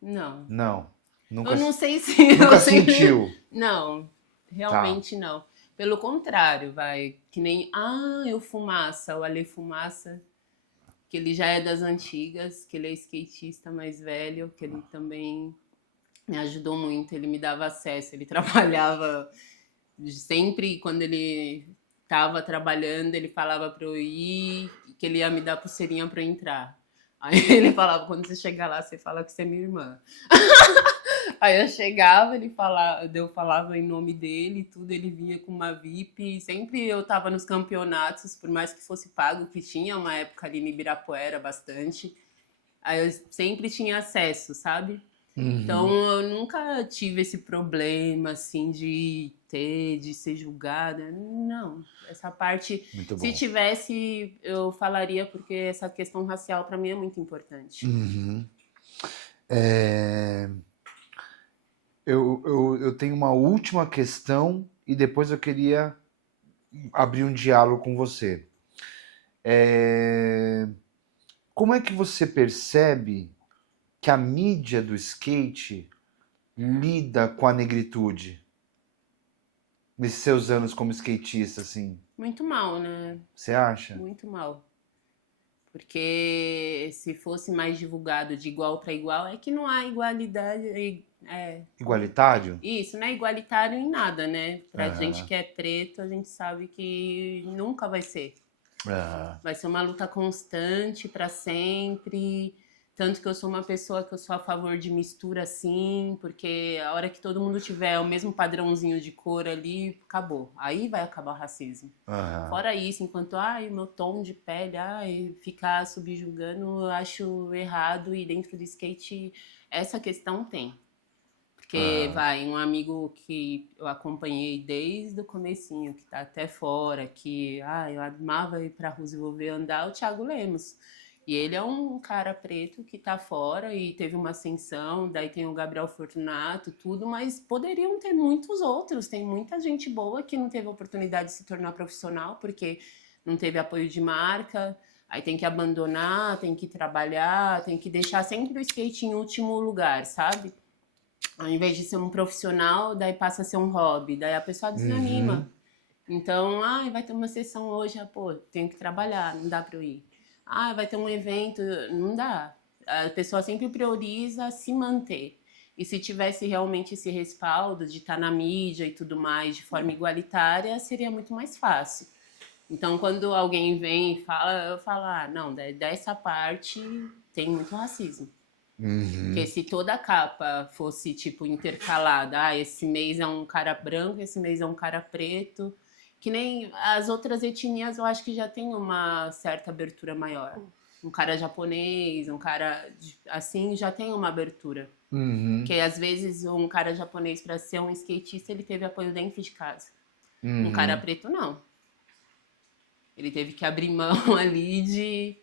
Não. Não. Nunca, Eu não sei se... nunca sentiu? Não, realmente não. Pelo contrário, vai. Que nem, eu Fumaça, o Ale Fumaça, que ele já é das antigas, que ele é skatista mais velho, que ele também me ajudou muito, ele me dava acesso, ele trabalhava sempre quando ele estava trabalhando, ele falava para eu ir, que ele ia me dar pulseirinha para eu entrar. Aí ele falava, quando você chegar lá, você fala que você é minha irmã. Aí eu chegava, eu falava em nome dele e tudo, ele vinha com uma VIP, sempre eu tava nos campeonatos, por mais que fosse pago, que tinha uma época ali em Ibirapuera bastante, aí eu sempre tinha acesso, sabe? Então eu nunca tive esse problema, assim, de ser julgada, não, essa parte, Muito bom. se tivesse, eu falaria, porque essa questão racial pra mim é muito importante. Eu tenho uma última questão e depois eu queria abrir um diálogo com você. Como é que você percebe que a mídia do skate lida com a negritude nesses seus anos como skatista, assim? Muito mal, né? Você acha? Muito mal. Porque se fosse mais divulgado de igual para igual, é que não há igualdade. Igualitário? Isso, não é igualitário em nada, né? Pra gente que é preto, a gente sabe que nunca vai ser. Vai ser uma luta constante para sempre. Tanto que eu sou uma pessoa que eu sou a favor de mistura, sim, porque a hora que todo mundo tiver o mesmo padrãozinho de cor ali, acabou. Aí vai acabar o racismo. Fora isso, enquanto, o meu tom de pele, ficar subjugando, eu acho errado. E dentro do skate, essa questão tem. Porque, um amigo que eu acompanhei desde o comecinho, que tá até fora, que, eu amava ir pra Roosevelt ver andar, o Thiago Lemos. E ele é um cara preto que tá fora e teve uma ascensão, daí tem o Gabriel Fortunato, tudo, mas poderiam ter muitos outros. Tem muita gente boa que não teve a oportunidade de se tornar profissional porque não teve apoio de marca. Aí tem que abandonar, tem que trabalhar, tem que deixar sempre o skate em último lugar, sabe? Ao invés de ser um profissional, daí passa a ser um hobby, daí a pessoa desanima. Então, vai ter uma sessão hoje, pô, tenho que trabalhar, não dá pra eu ir. Vai ter um evento, não dá. A pessoa sempre prioriza se manter. E se tivesse realmente esse respaldo de estar na mídia e tudo mais de forma igualitária, seria muito mais fácil. Então, quando alguém vem e fala, eu falo, não, dessa parte tem muito racismo. Porque se toda a capa fosse, tipo, intercalada, esse mês é um cara branco, esse mês é um cara preto, que nem as outras etnias, eu acho que já tem uma certa abertura maior. Um cara japonês, um cara assim, já tem uma abertura. Porque às vezes um cara japonês, para ser um skatista, ele teve apoio dentro de casa. Um cara preto, não. Ele teve que abrir mão ali de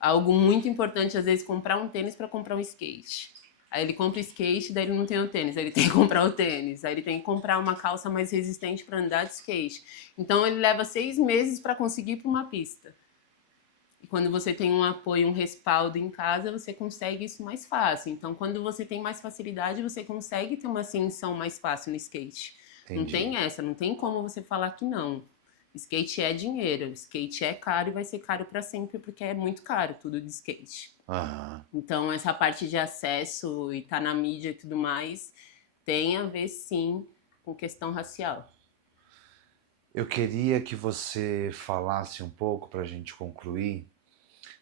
algo muito importante, às vezes comprar um tênis para comprar um skate. Aí ele compra o skate, daí ele não tem o tênis, aí ele tem que comprar o tênis, aí ele tem que comprar uma calça mais resistente para andar de skate. Então ele leva 6 meses para conseguir ir para uma pista. E quando você tem um apoio, um respaldo em casa, você consegue isso mais fácil. Então quando você tem mais facilidade, você consegue ter uma ascensão mais fácil no skate. Entendi. Não tem essa, não tem como você falar que não. Skate é dinheiro, skate é caro e vai ser caro para sempre porque é muito caro tudo de skate. Então essa parte de acesso e tá na mídia e tudo mais tem a ver sim com questão racial. Eu queria que você falasse um pouco para a gente concluir.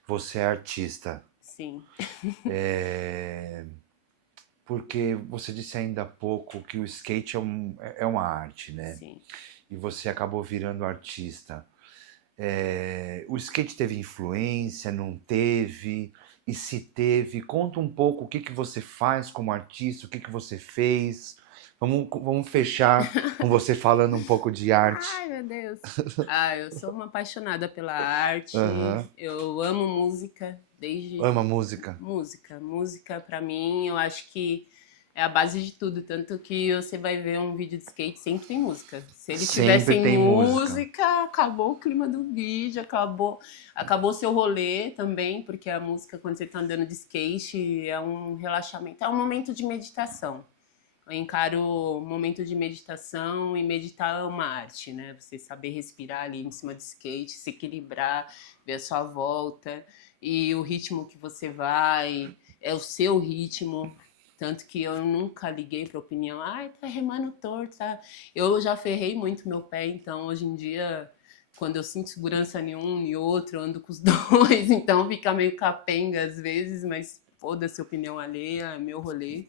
Você é artista. Sim. Porque você disse ainda há pouco que o skate é uma arte, né? Sim. E você acabou virando artista. O skate teve influência, não teve? E se teve, conta um pouco o que você faz como artista, o que você fez. Vamos fechar com você falando um pouco de arte. Ai, meu Deus. Eu sou uma apaixonada pela arte. Eu amo música desde... Ama música? Música pra mim, eu acho que é a base de tudo, tanto que você vai ver um vídeo de skate, sempre tem música. Se ele tiver sem música, acabou o clima do vídeo, acabou o seu rolê também, porque a música, quando você tá andando de skate, é um relaxamento, é um momento de meditação. Eu encaro o momento de meditação, e meditar é uma arte, né? Você saber respirar ali em cima de skate, se equilibrar, ver a sua volta, e o ritmo que você vai, é o seu ritmo. Tanto que eu nunca liguei pra opinião, tá remando torto, tá? Eu já ferrei muito meu pé, então hoje em dia, quando eu sinto segurança em um e outro, eu ando com os dois, então fica meio capenga às vezes, mas foda-se a opinião alheia, é meu rolê.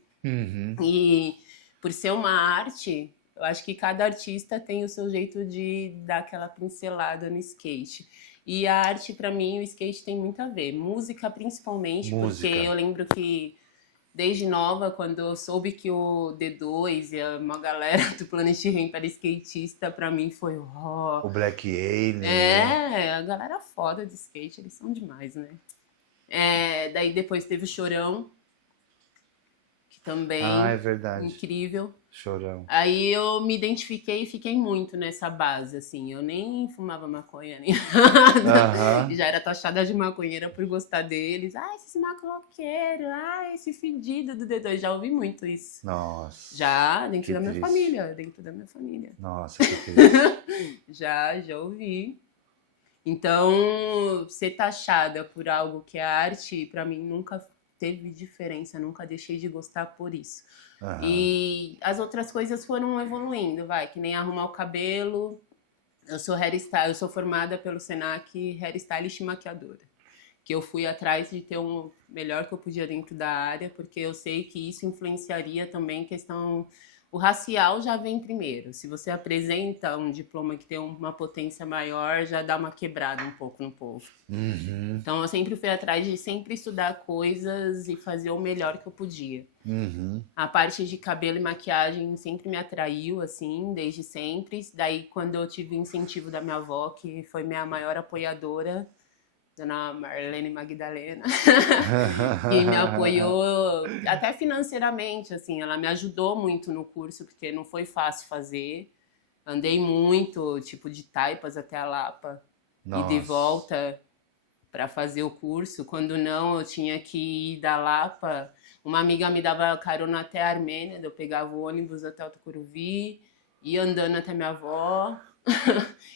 E por ser uma arte, eu acho que cada artista tem o seu jeito de dar aquela pincelada no skate. E a arte, pra mim, o skate tem muito a ver. Música, principalmente, porque eu lembro que desde nova, quando eu soube que o D2 e uma galera do Planet Ramp era skatista, pra mim foi o Black Alien. A galera foda de skate, eles são demais, né? Daí depois teve o Chorão, que também é verdade. Incrível. Chorão. Aí eu me identifiquei e fiquei muito nessa base, assim. Eu nem fumava maconha, nem nada. E já era taxada de maconheira por gostar deles. Esse maconheiro, esse fedido do D2. Já ouvi muito isso. Nossa. Já, dentro da minha família. Nossa, que triste. Já ouvi. Então, ser taxada por algo que é arte, pra mim, nunca teve diferença. Nunca deixei de gostar por isso. E as outras coisas foram evoluindo, que nem arrumar o cabelo. Eu sou formada pelo Senac hairstylist e maquiadora, que eu fui atrás de ter o melhor que eu podia dentro da área, porque eu sei que isso influenciaria também questão... O racial já vem primeiro. Se você apresenta um diploma que tem uma potência maior, já dá uma quebrada um pouco no povo. Então eu sempre fui atrás de sempre estudar coisas e fazer o melhor que eu podia. A parte de cabelo e maquiagem sempre me atraiu, assim, desde sempre. Daí quando eu tive o incentivo da minha avó, que foi minha maior apoiadora, Dona Marlene Magdalena, que me apoiou até financeiramente, assim, ela me ajudou muito no curso, porque não foi fácil fazer. Andei muito, tipo, de Taipas até a Lapa. Nossa. E de volta, para fazer o curso. Quando não, eu tinha que ir da Lapa. Uma amiga me dava carona até a Armênia, eu pegava o ônibus até o Tucuruvi, ia andando até minha avó,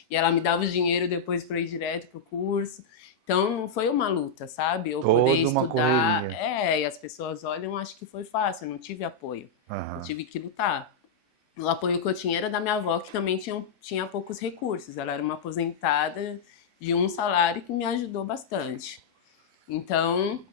e ela me dava o dinheiro depois para ir direto pro curso. Então foi uma luta, sabe? Eu poder Toda uma estudar, correria. e as pessoas olham, acho que foi fácil, eu não tive apoio. Eu Aham. tive que lutar. O apoio que eu tinha era da minha avó, que também tinha poucos recursos. Ela era uma aposentada de um salário que me ajudou bastante. Então,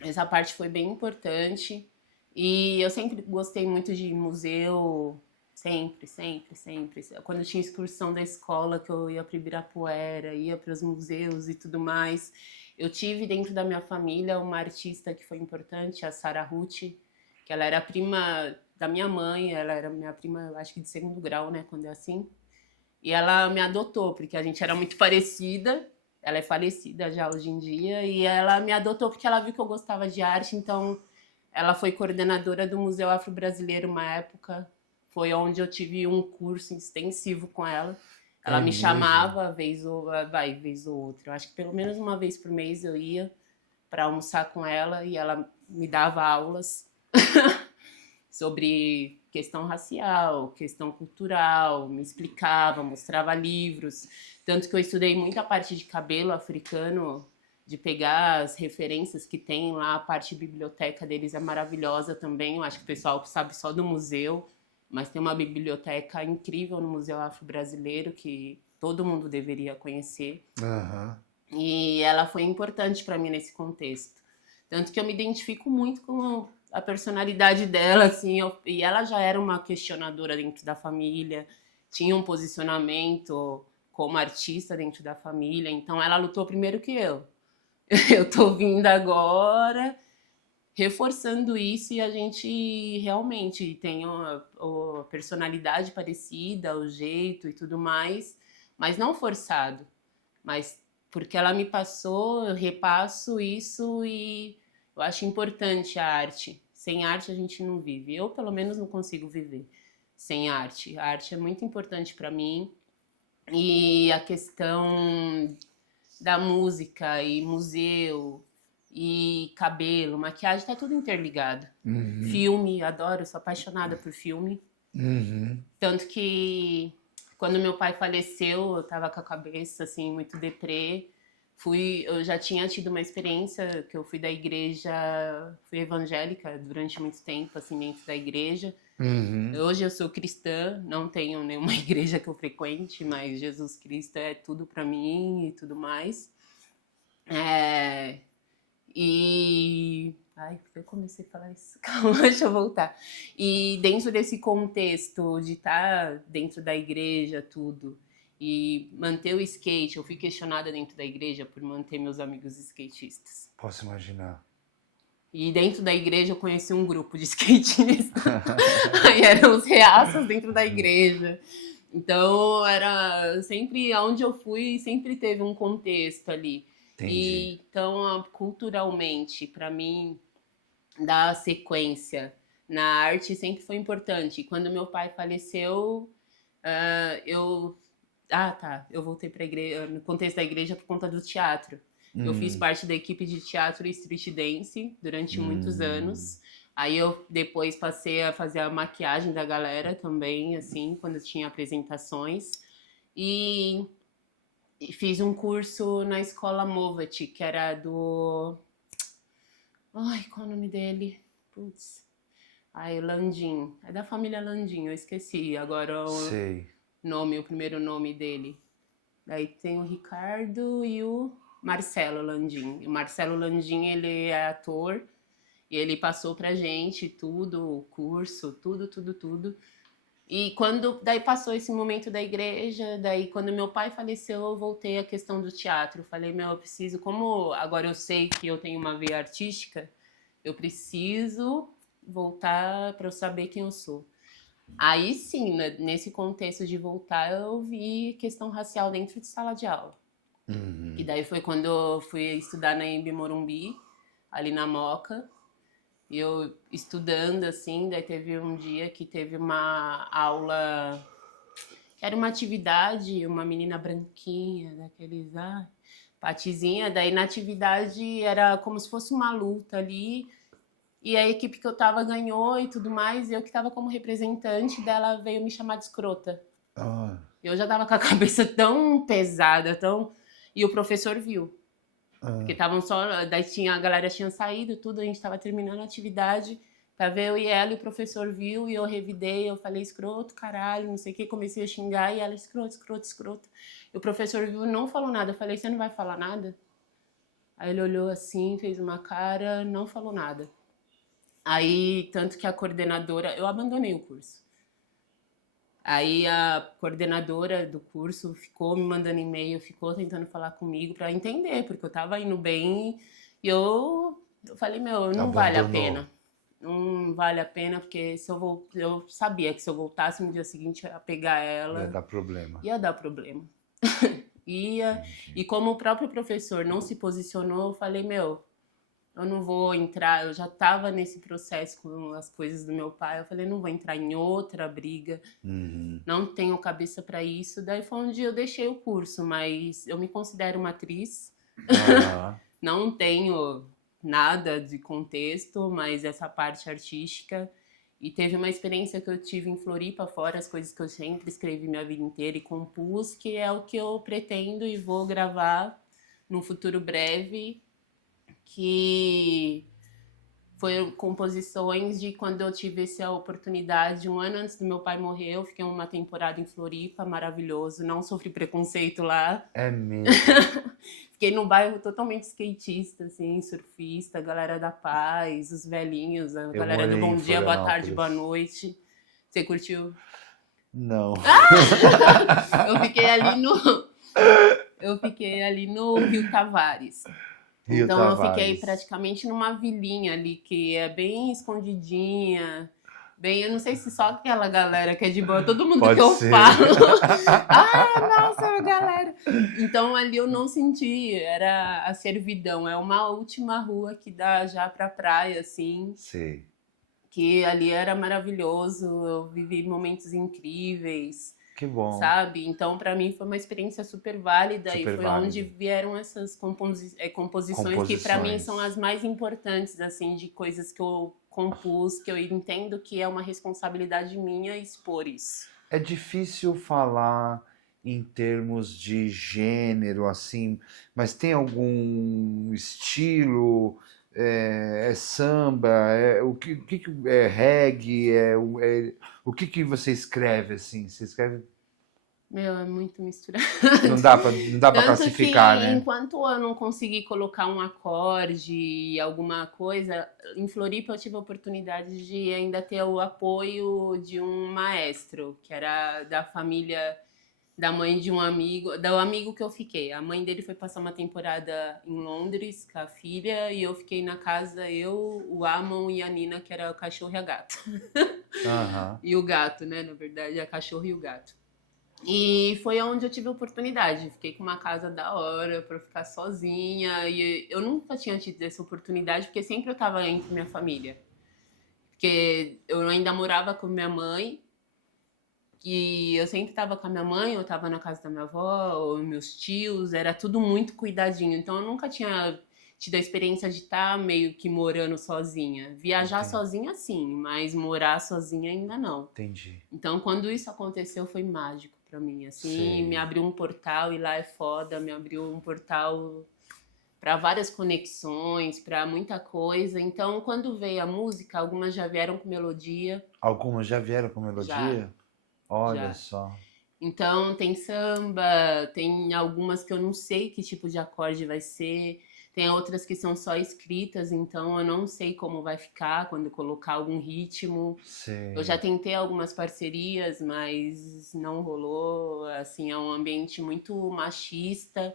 essa parte foi bem importante. E eu sempre gostei muito de museu, sempre, sempre, sempre. Quando tinha excursão da escola, que eu ia para Ibirapuera, ia para os museus e tudo mais. Eu tive dentro da minha família uma artista que foi importante, a Sara Ruth, que ela era prima da minha mãe, ela era minha prima, acho que de segundo grau, né, quando é assim. E ela me adotou, porque a gente era muito parecida. Ela é falecida já hoje em dia. E ela me adotou porque ela viu que eu gostava de arte. Então, ela foi coordenadora do Museu Afro-Brasileiro uma época. Foi onde eu tive um curso extensivo com ela. Ela É me mesmo? chamava vez ou outra. Eu acho que pelo menos uma vez por mês eu ia para almoçar com ela e ela me dava aulas sobre questão racial, questão cultural, me explicava, mostrava livros. Tanto que eu estudei muita parte de cabelo africano, de pegar as referências que tem lá, a parte de biblioteca deles é maravilhosa também. Eu acho que o pessoal sabe só do museu, mas tem uma biblioteca incrível no Museu Afro-Brasileiro que todo mundo deveria conhecer. Aham. E ela foi importante para mim nesse contexto. Tanto que eu me identifico muito com a personalidade dela, assim, e ela já era uma questionadora dentro da família, tinha um posicionamento como artista dentro da família, então ela lutou primeiro que eu. Eu tô vindo agora reforçando isso e a gente realmente tem a personalidade parecida, o jeito e tudo mais, mas não forçado, mas porque ela me passou, eu repasso isso e eu acho importante a arte. Sem arte a gente não vive. Eu, pelo menos, não consigo viver sem arte. A arte é muito importante para mim e a questão da música e museu e cabelo, maquiagem, tá tudo interligado. Uhum. Filme, adoro, sou apaixonada por filme. Uhum. Tanto que quando meu pai faleceu, eu tava com a cabeça assim muito deprê. Eu já tinha tido uma experiência que eu fui da igreja, fui evangélica durante muito tempo assim dentro da igreja. Uhum. Hoje eu sou cristã, não tenho nenhuma igreja que eu frequente, mas Jesus Cristo é tudo para mim e tudo mais. É, e. Ai, eu comecei a falar isso. Calma, deixa eu voltar. E dentro desse contexto de estar dentro da igreja, tudo, e manter o skate, eu fui questionada dentro da igreja por manter meus amigos skatistas. Posso imaginar. E dentro da igreja eu conheci um grupo de skatistas. Aí eram os reaças dentro da igreja. Então era sempre onde eu fui, sempre teve um contexto ali. Entendi. E então culturalmente, para mim, dar sequência na arte sempre foi importante. Quando meu pai faleceu, eu eu voltei para a igreja, no contexto da igreja por conta do teatro. Eu fiz Hum. parte da equipe de teatro e street dance durante muitos Hum. anos. Aí eu depois passei a fazer a maquiagem da galera também, assim, quando tinha apresentações. E fiz um curso na escola Movat, que era do. Ai, qual é o nome dele? Putz. Ai, Landim. É da família Landim, eu esqueci agora Sei. o primeiro nome dele. Daí tem o Ricardo e o Marcelo Landim. O Marcelo Landim, ele é ator e ele passou pra gente tudo, o curso, tudo, tudo, tudo. E quando daí passou esse momento da igreja, daí quando meu pai faleceu, eu voltei à questão do teatro. Falei, meu, eu preciso, como agora eu sei que eu tenho uma veia artística, eu preciso voltar para eu saber quem eu sou. Aí sim, nesse contexto de voltar, eu vi questão racial dentro de sala de aula. E Uhum. daí foi quando eu fui estudar na Embi Morumbi, ali na Moca. E eu estudando assim, daí teve um dia que teve uma aula, que era uma atividade, uma menina branquinha, daqueles, Patizinha, daí na atividade era como se fosse uma luta ali, e a equipe que eu tava ganhou e tudo mais, e eu que tava como representante dela veio me chamar de escrota. Ah, Eu já tava com a cabeça tão pesada, tão... E o professor viu. Porque ah. estavam só. Daí tinha, a galera tinha saído, tudo, a gente tava terminando a atividade. Pra ver eu e ela, e o professor viu, e eu revidei, eu falei escroto, caralho, não sei o que, comecei a xingar, e ela escroto, escroto, escroto. E o professor viu e não falou nada. Eu falei, você não vai falar nada? Aí ele olhou assim, fez uma cara, não falou nada. Aí, tanto que a coordenadora, eu abandonei o curso. Aí a coordenadora do curso ficou me mandando e-mail, ficou tentando falar comigo para entender, porque eu tava indo bem e eu falei, meu, não vale a Abandonou. pena. Não vale a pena, porque se eu vou, eu sabia que se eu voltasse no dia seguinte a pegar Ia ela, dar problema. ia dar problema. Ia. Entendi. E como o próprio professor não se posicionou, eu falei, meu, eu não vou entrar, eu já estava nesse processo com as coisas do meu pai, eu falei, não vou entrar em outra briga, Uhum. não tenho cabeça para isso. Daí foi onde eu deixei o curso, mas eu me considero uma atriz, Aham. não tenho nada de contexto, mas essa parte artística. E teve uma experiência que eu tive em Floripa, fora as coisas que eu sempre escrevi minha vida inteira e compus, que é o que eu pretendo e vou gravar num futuro breve, que foram composições de quando eu tive essa oportunidade, um ano antes do meu pai morrer, eu fiquei uma temporada em Floripa, maravilhoso, não sofri preconceito lá. É mesmo. Fiquei num bairro totalmente skatista, assim, surfista, galera da paz, os velhinhos, a Eu galera do morei em bom dia, boa tarde, boa Florianópolis. noite. Você curtiu? Não. Eu fiquei ali no, eu fiquei ali no Rio Tavares. Rio Então eu fiquei Tavares. praticamente numa vilinha ali que é bem escondidinha. Bem, eu não sei se só aquela galera que é de boa, todo mundo que Pode eu ser. falo. Ah, nossa, galera. Então ali eu não senti, era a servidão. É uma última rua que dá já pra praia, assim, Sei. que ali era maravilhoso. Eu vivi momentos incríveis, Que bom. sabe? Então, para mim, foi uma experiência super válida e Super foi onde válido. vieram essas composições que, para mim, são Composições. as mais importantes, assim, de coisas que eu compus, que eu entendo que é uma responsabilidade minha expor isso. É difícil falar em termos de gênero, assim, mas tem algum estilo? É samba? É reggae? O que você escreve assim? Você escreve? Meu, é muito misturado. Não dá para Tanto que, classificar, né? enquanto eu não consegui colocar um acorde, alguma coisa, em Floripa eu tive a oportunidade de ainda ter o apoio de um maestro, que era da família da mãe de um amigo, do amigo que eu fiquei. A mãe dele foi passar uma temporada em Londres com a filha e eu fiquei na casa, eu, o Amon e a Nina, que era o cachorro e a gato. Aham. E o gato, né, na verdade, a cachorro e o gato. E foi onde eu tive a oportunidade. Fiquei com uma casa da hora pra ficar sozinha. E eu nunca tinha tido essa oportunidade, porque sempre eu tava entre minha família. Porque eu ainda morava com minha mãe, e eu sempre tava com a minha mãe, eu tava na casa da minha avó, ou meus tios, era tudo muito cuidadinho. Então eu nunca tinha tido a experiência de estar meio que morando sozinha. Viajar Entendi. sozinha, sim, mas morar sozinha ainda não. Entendi. Então, quando isso aconteceu, foi mágico pra mim, assim, me Sei. abriu um portal e lá é foda, me abriu um portal pra várias conexões, pra muita coisa. Então, quando veio a música, algumas já vieram com melodia, Algumas já vieram com já, melodia? Olha já. só. Então, tem samba, tem algumas que eu não sei que tipo de acorde vai ser, tem outras que são só escritas, então eu não sei como vai ficar quando colocar algum ritmo. Eu já Sei. tentei algumas parcerias, mas não rolou. Assim, é um ambiente muito machista.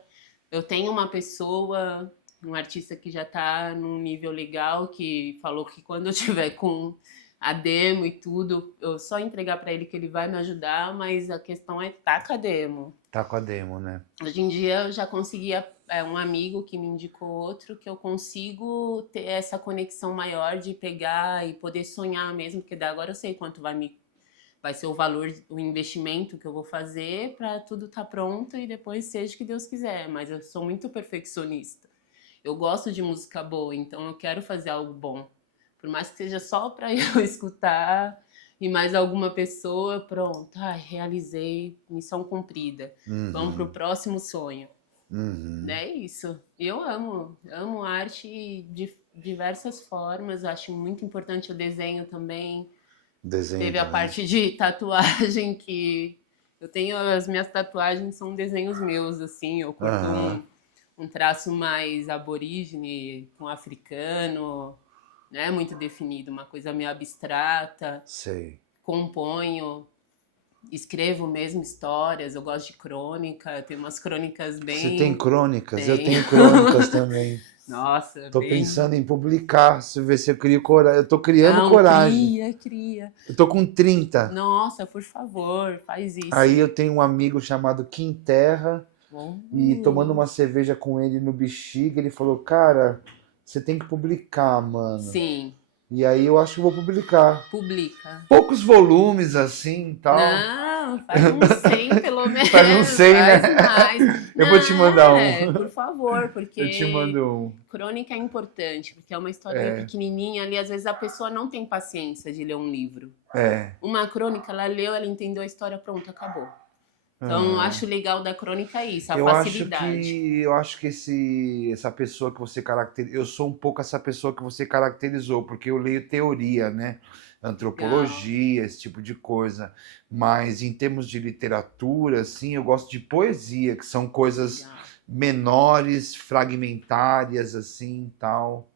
Eu tenho uma pessoa, um artista que já tá num nível legal, que falou que quando eu tiver com a demo e tudo, eu só entregar pra ele que ele vai me ajudar, mas a questão é tá com a demo. Tá com a demo, né? Hoje em dia eu já conseguia, um amigo que me indicou outro, que eu consigo ter essa conexão maior de pegar e poder sonhar mesmo, porque daí agora eu sei quanto vai me vai ser o valor, o investimento que eu vou fazer para tudo estar pronto e depois seja o que Deus quiser. Mas eu sou muito perfeccionista. Eu gosto de música boa, então eu quero fazer algo bom. Por mais que seja só para eu escutar e mais alguma pessoa, pronto, realizei, missão cumprida. Vamos pro próximo sonho. É isso. Eu amo arte de diversas formas. Acho muito importante o desenho também. Teve a parte de tatuagem que eu tenho, as minhas tatuagens são desenhos meus, assim, eu curto um traço mais aborígene, com africano, né, muito definido, uma coisa meio abstrata. Sei. Componho, escrevo mesmo histórias, eu gosto de crônica, eu tenho umas crônicas bem... Você tem crônicas? Eu tenho crônicas também. Nossa, tô pensando em publicar, se ver se eu crio coragem. Eu tô criando Não, coragem. Cria. Eu tô com 30. Nossa, por favor, faz isso. Aí eu tenho um amigo chamado Kim Terra, e tomando uma cerveja com ele no Bexiga, ele falou, cara, você tem que publicar, mano. Sim. E aí eu acho que vou publicar. Publica. Poucos volumes, assim, tal. Não, faz uns 100 pelo menos. Faz uns 100, faz né? mais. Eu vou te mandar um. Por favor, porque... Eu te mando um. Crônica é importante, porque é uma historinha pequenininha ali. Às vezes a pessoa não tem paciência de ler um livro. Uma crônica, ela leu, ela entendeu a história, pronto, acabou. Então, acho legal da crônica isso, a facilidade. Eu acho que essa pessoa que você caracterizou... Eu sou um pouco essa pessoa que você caracterizou, porque eu leio teoria, né? Antropologia, esse tipo de coisa. Mas em termos de literatura, assim, eu gosto de poesia, que são coisas menores, fragmentárias, assim, tal.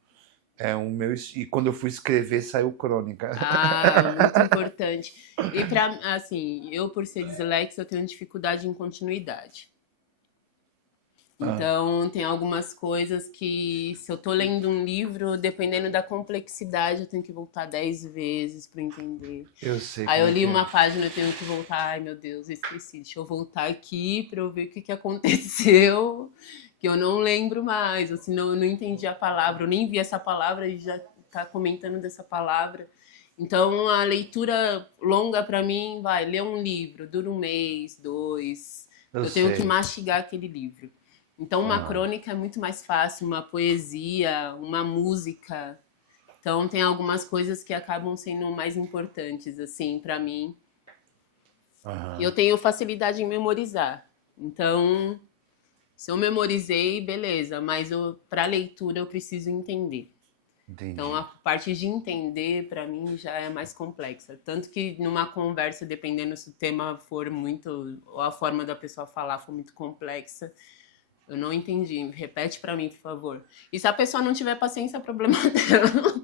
E quando eu fui escrever, saiu crônica. Muito importante. E assim, eu por ser dislexia, eu tenho dificuldade em continuidade. Então, tem algumas coisas que, se eu tô lendo um livro, dependendo da complexidade, eu tenho que voltar 10 vezes para entender. Eu sei. Aí eu li uma página, eu tenho que voltar, ai meu Deus, eu esqueci, deixa eu voltar aqui para eu ver o que aconteceu, que eu não lembro mais, ou senão eu não entendi a palavra, eu nem vi essa palavra e já tá comentando dessa palavra. Então, a leitura longa para mim, ler um livro, dura 1 mês, 2, eu tenho que mastigar aquele livro. Então, uma crônica é muito mais fácil, uma poesia, uma música. Então, tem algumas coisas que acabam sendo mais importantes, assim, para mim. Eu tenho facilidade em memorizar. Então, se eu memorizei, beleza. Mas para leitura, eu preciso entender. Entendi. Então, a parte de entender, para mim, já é mais complexa. Tanto que numa conversa, dependendo se o tema for muito... ou a forma da pessoa falar for muito complexa... Eu não entendi. Repete pra mim, por favor. E se a pessoa não tiver paciência, é problema dela.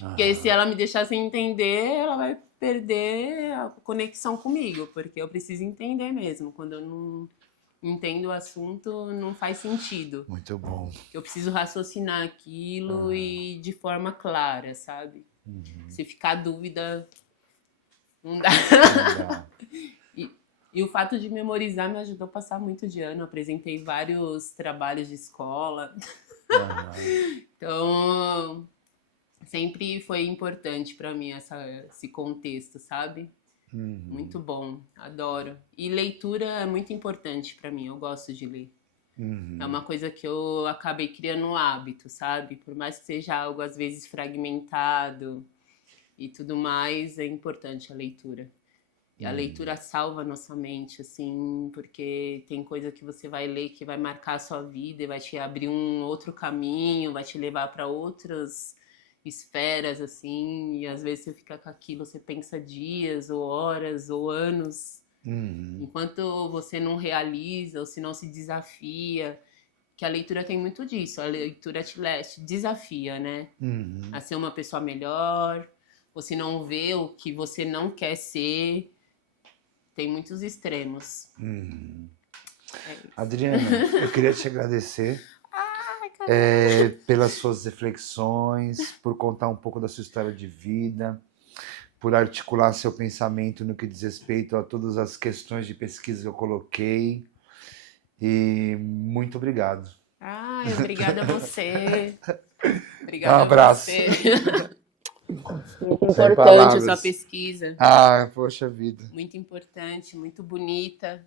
Porque se ela me deixar sem entender, ela vai perder a conexão comigo. Porque eu preciso entender mesmo. Quando eu não entendo o assunto, não faz sentido. Muito bom. Eu preciso raciocinar aquilo e de forma clara, sabe? Se ficar dúvida, não dá. Não dá. E o fato de memorizar me ajudou a passar muito de ano. Eu apresentei vários trabalhos de escola. Então, sempre foi importante para mim esse contexto, sabe? Muito bom, adoro. E leitura é muito importante para mim, eu gosto de ler. É uma coisa que eu acabei criando um hábito, sabe? Por mais que seja algo às vezes fragmentado e tudo mais, é importante a leitura. E a leitura salva a nossa mente, assim, porque tem coisa que você vai ler que vai marcar a sua vida e vai te abrir um outro caminho, vai te levar para outras esferas, assim, e às vezes você fica com aquilo, você pensa dias, ou horas, ou anos, enquanto você não realiza, ou se não se desafia, que a leitura tem muito disso, a leitura te desafia, né? A ser uma pessoa melhor, ou se não vê o que você não quer ser. Tem muitos extremos. Adriana, eu queria te agradecer pelas suas reflexões, por contar um pouco da sua história de vida, por articular seu pensamento no que diz respeito a todas as questões de pesquisa que eu coloquei. E muito obrigado. Obrigada a você. Obrigada um abraço. A você. Muito Sem importante a palavras. sua pesquisa. Ah, poxa vida. Muito importante, muito bonita.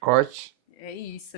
Corte. É isso.